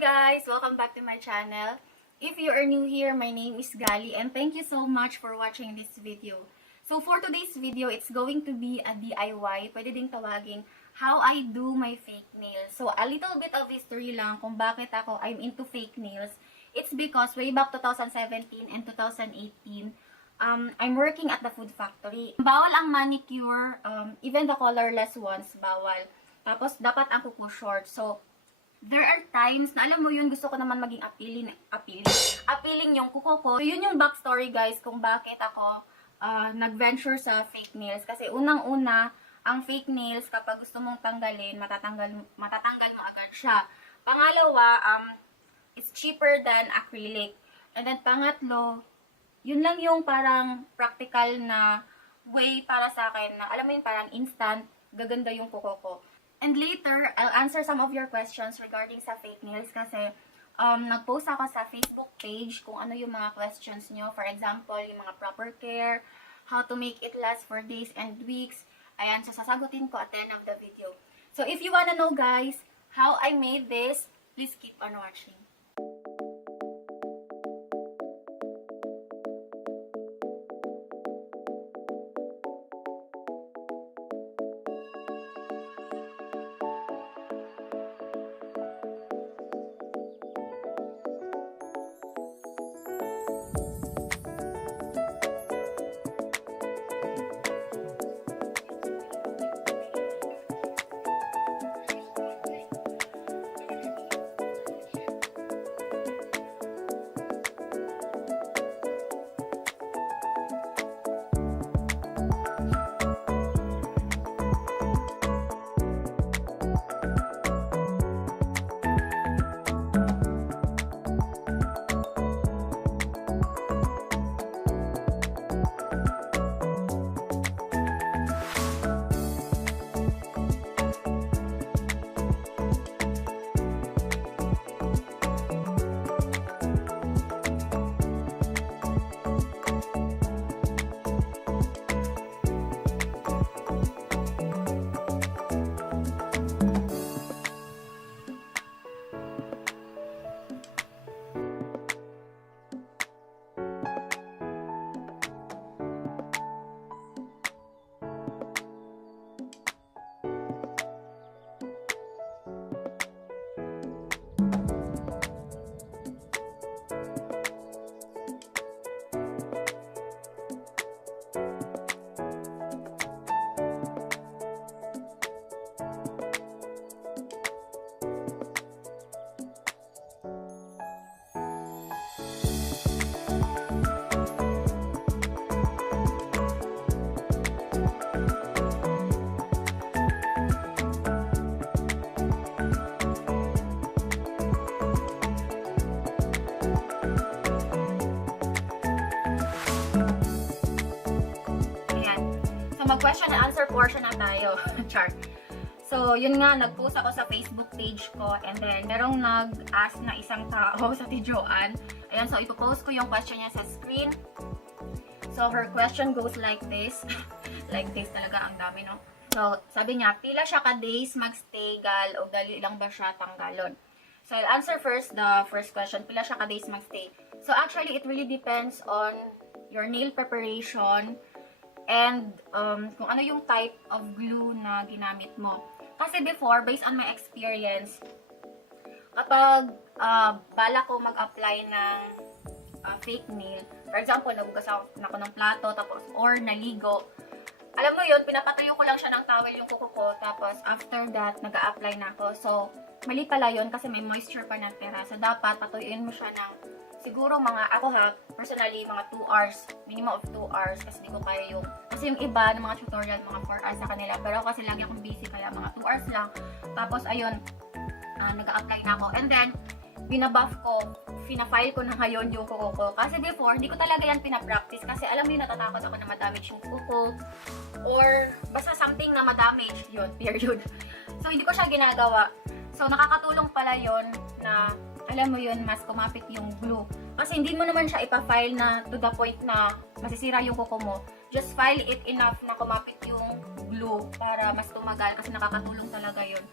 guys! Welcome back to my channel. If you are new here, my name is Galy and thank you so much for watching this video. So for today's video, it's going to be a DIY. Pwede ding tawaging how I do my fake nails. So a little bit of history lang kung bakit I'm into fake nails. It's because way back 2017 and 2018, I'm working at the food factory. Bawal ang manicure, even the colorless ones, bawal. Tapos dapat ang kuko short. So there are times na alam mo yun, gusto ko naman maging appealing yung kuko ko. So yun yung backstory guys kung bakit ako nag-venture sa fake nails. Kasi unang-una, ang fake nails kapag gusto mong tanggalin, matatanggal mo agad siya. Pangalawa, it's cheaper than acrylic. And then pangatlo, yun lang yung parang practical na way para sa akin na alam mo yun parang instant, gaganda yung kuko ko. And later, I'll answer some of your questions regarding sa fake nails kasi nag-post ako sa Facebook page kung ano yung mga questions nyo. For example, yung mga proper care, how to make it last for days and weeks. Ayan, so sasagutin ko at the end of the video. So if you wanna know guys, how I made this, please keep on watching. Mag-question and answer portion na tayo. Chart. So, yun nga, nag-post ako sa Facebook page ko and then merong nag-ask na isang tao sa Tijoan. Ayan, so ipopost ko yung question niya sa screen. So, her question goes like this. Like this talaga, ang dami, no? So, sabi niya, pila siya ka days magstay gal o dali lang ba siya tanggalon? So, I'll answer first the first question. Pila siya ka days magstay? So, actually, it really depends on your nail preparation and kung ano yung type of glue na ginamit mo. Kasi before, based on my experience, kapag bala ko mag-apply ng fake nail, for example, nagugas ako ng plato, tapos, or naligo, alam mo yun, pinapatuyo ko lang siya ng towel yung kuko ko, tapos after that, nag-a-apply na ako. So, mali pala yun kasi may moisture pa natira. So, dapat patuyuin mo siya ng siguro ako personally, mga 2 hours, minimum of 2 hours, kasi di ko kaya yung, kasi yung iba ng mga tutorial, mga 4 hours sa kanila, pero kasi lagi akong busy, kaya mga 2 hours lang. Tapos, ayun, nag-a-apply na ako. And then, binabuff ko, fina-file ko na ngayon yung kuko ko. Kasi before, hindi ko talaga yan pinapractice, kasi alam mo yun, natatakot ako na madamage yung kuko, or basta something na madamage, yun, period. So, hindi ko siya ginagawa. So, nakakatulong pala yun na alam mo yun, mas kumapit yung glue. Kasi hindi mo naman siya ipa-file na to the point na masisira yung kuko mo. Just file it enough na kumapit yung glue para mas tumagal kasi nakakatulong talaga yun.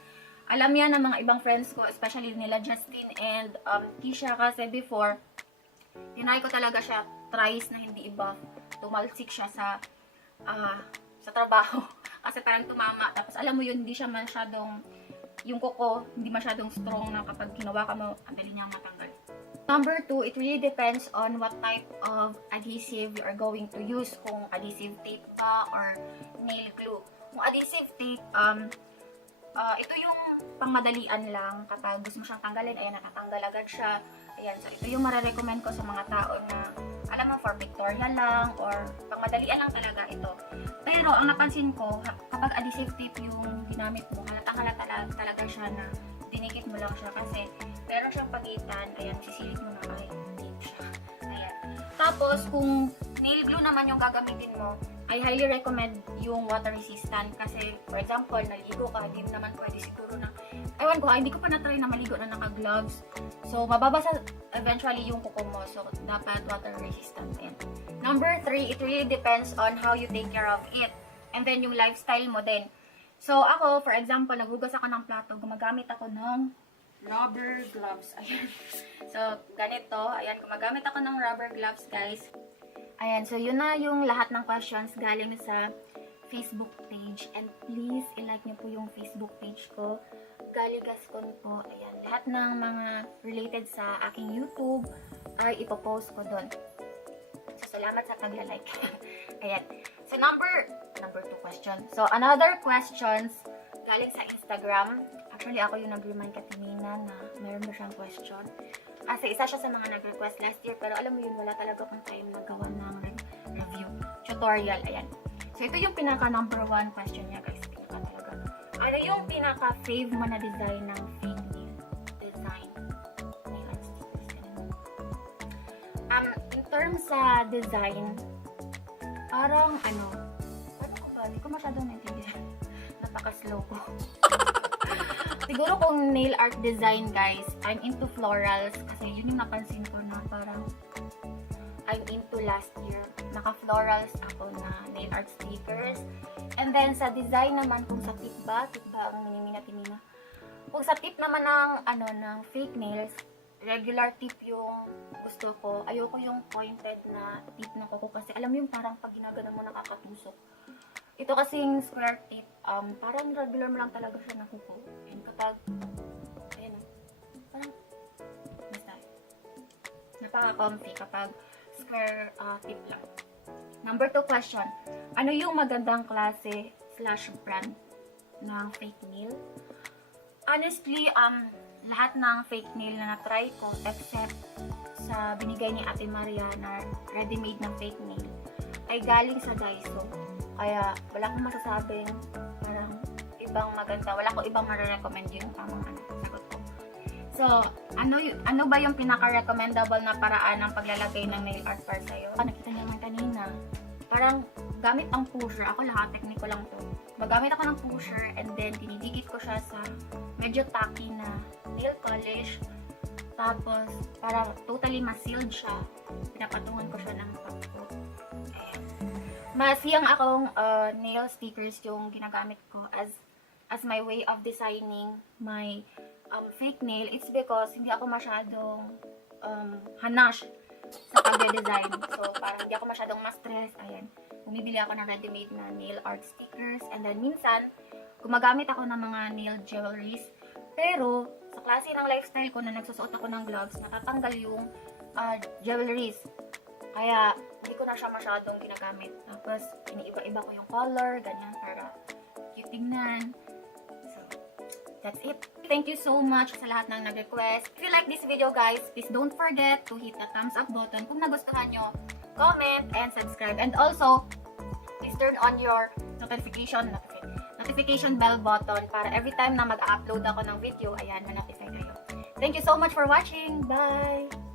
Alam yan ng mga ibang friends ko, especially nila Justin and Kisha, kasi before, tinry ko talaga siya thrice na hindi iba. Tumalsik siya sa trabaho. Kasi parang tumama. Tapos alam mo yun, hindi siya masyadong, yung kuko, hindi masyadong strong na kapag ginawa ka mo, ang dali niyang matanggal. Number 2, it really depends on what type of adhesive you are going to use. Kung adhesive tape ba or nail glue. Kung adhesive tape, ito yung pangmadalian lang. Kapag gusto mo siyang tanggalin, ayan, natatanggal agad siya. Ayan, so ito yung marirecommend ko sa mga tao na, alam mo, for pictorial lang or pangmadalian lang talaga ito. Pero, ang napansin ko, kapag adhesive tape yung ginamit mo, halata talaga siya na dinikit mo lang siya kasi meron siyang pagitan. Ayan, sisilip mo na ay tape siya. Ayan. Tapos, kung nail glue naman yung gagamitin mo, I highly recommend yung water resistant kasi, for example, naligo ka, hindi naman pwede siguro na, ewan ko, hindi ko pa na-try na maligo na naka-gloves. So, mababasa eventually yung kuko mo. So, dapat water resistant. Ayan. Number 3, it really depends on how you take care of it. And then, yung lifestyle mo din. So, ako, for example, naghugas ako ng plato, gumagamit ako ng rubber gloves. Ayan. So, ganito. Ayan, gumagamit ako ng rubber gloves, guys. Ayan, so yun na yung lahat ng questions galing sa Facebook page. And please, ilike niyo po yung Facebook page ko. Galy Gascon po. Ayan, lahat ng mga related sa aking YouTube ay ipopost ko doon. So, salamat sa pagla-like. Ayan. So, number 2 question. So, another questions galing sa Instagram. Actually, ako yung nag-remind katinina na meron mo siyang question. Kasi isa siya sa mga nag-request last year. Pero alam mo yun, wala talaga akong time na gawa ng review. Tutorial. Ayan. So, ito yung pinaka number 1 question niya, guys. Pinaka talaga. Ano yung pinaka-fave mo na design ng fake nail design? In terms sa design, parang ano ko ba? Hindi ko masyadong naintindihan. Napaka-slow ko. Siguro kung nail art design, guys, I'm into florals kasi yun yung napansin ko na parang I'm into last year. Naka-florals ako na nail art stickers. And then sa design naman, kung sa tip ba ang minimina-tinina. Kung sa tip naman ng fake nails, regular tip yung gusto ko. Ayoko yung pointed na tip na kuko kasi alam mo yung parang pag ginagano mo nakakatusok. Ito kasing square tip, parang regular mo lang talaga siya na kuko. And kapag, ayan o, parang, basta, napaka-comfy kapag square tip lang. Number 2 question, ano yung magandang klase / brand ng fake nail? Honestly, lahat ng fake nail na na-try ko, except sa binigay ni Ate Maria na ready-made na fake nail, ay galing sa Daiso. Kaya, wala akong masasabing parang ibang maganda. Wala ko ibang marirecommend yung tamang sagot ko. So, ano ba yung pinaka-recommendable na paraan ng paglalagay ng nail art para sa'yo? Nakita niyo naman kanina. Parang, gamit ang pusher. Ako lahat, technique ko lang to. Magamit ako ng pusher and then dinidikit ko siya sa medyo tacky na nail polish. Tapos, para totally ma-sealed siya, pinapatungan ko siya ng pag-coat. Masiyang akong nail stickers yung ginagamit ko as my way of designing my fake nail. It's because hindi ako masyadong hanash sa pag-design. So, parang hindi ako masyadong ma-stress. Ayan. Bumibili ako ng ready-made na nail art stickers. And then, minsan, gumagamit ako ng mga nail jewelries. Pero, sa klase ng lifestyle ko na nagsusuot ako ng gloves, natatanggal yung jewelries. Kaya, hindi ko na siya masyadong ginagamit. Tapos, iniiba-iba ko yung color, ganyan, para cute tingnan. So, that's it. Thank you so much sa lahat ng nag-request. If you like this video, guys, please don't forget to hit the thumbs up button. Kung nagustuhan nyo, comment and subscribe. And also, please turn on your notification bell button para every time na mag-upload ako ng video, ayan, ma-notify kayo. Thank you so much for watching. Bye!